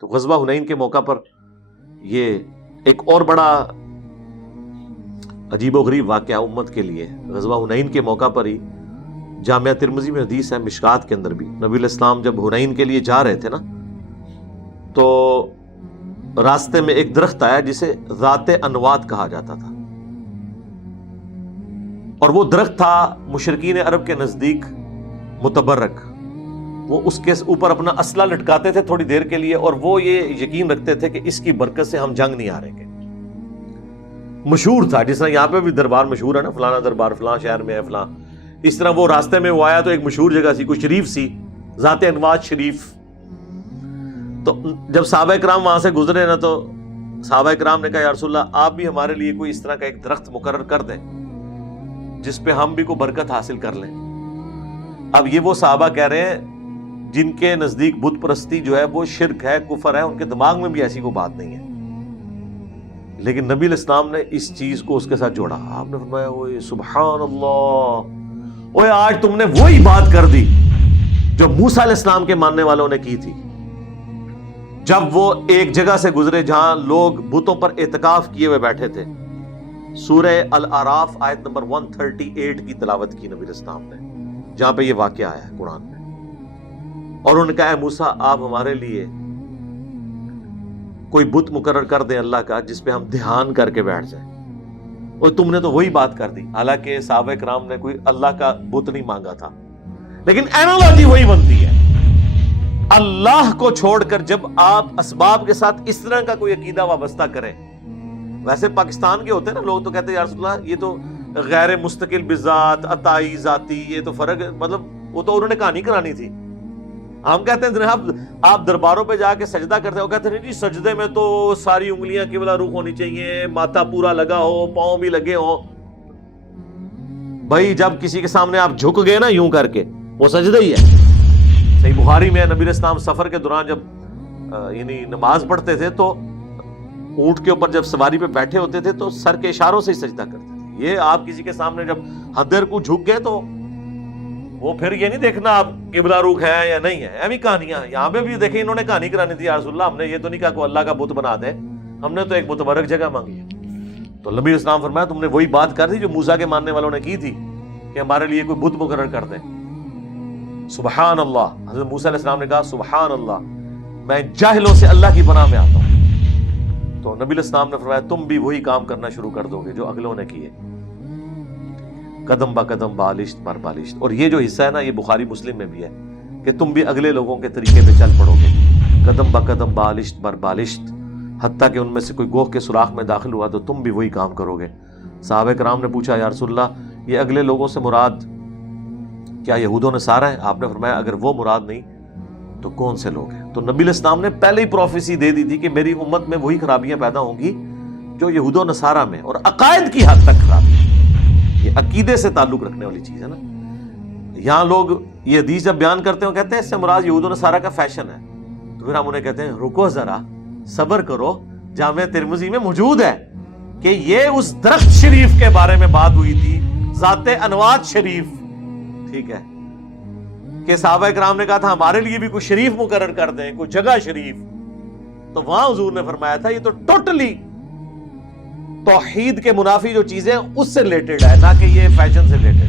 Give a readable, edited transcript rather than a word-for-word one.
تو غزوہ حنین کے موقع پر یہ ایک اور بڑا عجیب و غریب واقعہ امت کے لیے. غزوہ حنین کے موقع پر ہی جامعہ ترمذی میں حدیث ہے، مشکات کے اندر بھی، نبی علیہ السلام جب حنین کے لیے جا رہے تھے نا تو راستے میں ایک درخت آیا جسے ذات انوات کہا جاتا تھا، اور وہ درخت تھا مشرکین عرب کے نزدیک متبرک. وہ اس کے اوپر اپنا اسلحہ لٹکاتے تھے تھوڑی دیر کے لیے، اور وہ یہ یقین رکھتے تھے کہ اس کی برکت سے ہم جنگ نہیں ہاریں گے. مشہور تھا، جس طرح یہاں پہ بھی دربار مشہور ہے نا، فلانا دربار فلاں شہر میں ہے فلاں، اس طرح وہ راستے میں وہ آیا تو ایک مشہور جگہ سی، کوئی شریف سی، ذات انوات شریف. تو جب صحابہ کرام وہاں سے گزرے نا تو صحابہ کرام نے کہا یا رسول اللہ آپ بھی ہمارے لیے کوئی اس طرح کا ایک درخت مقرر کر دیں جس پہ ہم بھی کوئی برکت حاصل کر لیں. اب یہ وہ صحابہ کہہ رہے ہیں جن کے نزدیک بت پرستی جو ہے وہ شرک ہے، کفر ہے، ان کے دماغ میں بھی ایسی کوئی بات نہیں ہے. لیکن نبی علیہ السلام نے اس چیز کو اس کے ساتھ جوڑا. آپ نے فرمایا اوئے سبحان اللہ، اوئے آج تم نے وہی بات کر دی جو موسیٰ علیہ السلام کے ماننے والوں نے کی تھی جب وہ ایک جگہ سے گزرے جہاں لوگ بتوں پر اعتکاف کیے ہوئے بیٹھے تھے. سورہ الاعراف آیت نمبر 138 کی تلاوت کی نبی علیہ السلام نے، جہاں پہ یہ واقعہ آیا ہے قرآن میں. اور انہوں نے کہا اے موسیٰ آپ ہمارے لیے کوئی بت مقرر کر دیں اللہ کا جس پہ ہم دھیان کر کے بیٹھ جائیں. اور تم نے تو وہی بات کر دی. حالانکہ صحابہ کرام نے کوئی اللہ کا بت نہیں مانگا تھا، لیکن اینالوجی وہی بنتی ہے. اللہ کو چھوڑ کر جب آپ اسباب کے ساتھ اس طرح کا کوئی عقیدہ وابستہ کریں، ویسے پاکستان کے ہوتے ہیں نا لوگ تو کہتے ہیں یا رسول اللہ یہ تو غیر مستقل بذات، عطائی ذاتی، یہ تو فرق ہے، مطلب وہ تو انہوں نے کہانی کرانی تھی. ہم کہتے ہیں جناب آپ درباروں پہ جا کے سجدہ کرتے ہیں، وہ کہتے ہیں جی سجدے میں تو ساری انگلیاں قبلہ رخ ہونی چاہیے، ماتھا پورا لگا ہو، پاؤں بھی لگے ہوں. بھائی جب کسی کے سامنے آپ جھک گئے نا یوں کر کے، وہ سجدہ ہی ہے. صحیح بخاری میں نبی علیہ السلام سفر کے دوران جب یعنی نماز پڑھتے تھے تو اونٹ کے اوپر جب سواری پہ بیٹھے ہوتے تھے تو سر کے اشاروں سے ہی سجدہ کرتے تھے. یہ آپ کسی کے سامنے جب حدر کو جھک گئے تو وہ پھر یہ نہیں دیکھنا آپ قبلہ رخ ہے یا نہیں ہے. ایویں کہانیاں یہاں پہ بھی دیکھیں، انہوں نے کہانی کرانی تھی یا رسول اللہ ہم نے یہ تو نہیں کہا کہ اللہ کا بت بنا دے، ہم نے تو ایک متبرک جگہ مانگی. تو نبی اسلام فرمایا تم نے وہی بات کر دی جو موسیٰ کے ماننے والوں نے کی تھی کہ ہمارے لیے کوئی بت مقرر کر دیں. سبحان اللہ. حضرت موسیٰ علیہ السلام نے کہا سبحان اللہ، میں جاہلوں سے اللہ کی پناہ میں آتا ہوں. تو نبی علیہ السلام نے فرمایا تم بھی وہی کام کرنا شروع کر دو گے جو اگلوں نے کیے، قدم با قدم بالشت بر بالشت. اور یہ جو حصہ ہے نا یہ بخاری مسلم میں بھی ہے کہ تم بھی اگلے لوگوں کے طریقے پہ چل پڑو گے، قدم با قدم بالشت بر بالشت، حتیٰ کہ ان میں سے کوئی گوہ کے سوراخ میں داخل ہوا تو تم بھی وہی کام کرو گے. صحابہ کرام نے پوچھا یا رسول اللہ یہ اگلے لوگوں سے مراد کیا یہود و نصارہ ہیں؟ آپ نے فرمایا اگر وہ مراد نہیں تو کون سے لوگ ہیں؟ تو نبی علیہ السلام نے پہلے ہی پروفیسی دے دی تھی کہ میری امت میں وہی خرابیاں پیدا ہوں گی جو یہود و نصارہ میں، اور عقائد کی حد تک خرابی. یہ عقیدے سے تعلق رکھنے والی چیز ہے نا. یہاں لوگ یہ حدیث جب بیان کرتے ہیں کہتے ہیں اس سے مراد یہود و نصارہ کا فیشن ہے، تو پھر ہم انہیں کہتے ہیں رکو ذرا صبر کرو، جامعہ ترمذی میں موجود ہے کہ یہ اس درخت شریف کے بارے میں بات ہوئی تھی، ذات انوات شریف، ٹھیک ہے، کہ صحابہ کرام نے کہا تھا ہمارے لیے بھی کوئی شریف مقرر کر دیں، کوئی جگہ شریف. تو وہاں حضور نے فرمایا تھا یہ تو ٹوٹلی توحید کے منافی جو چیزیں اس سے ریلیٹڈ ہے، نہ کہ یہ فیشن سے ریلیٹڈ.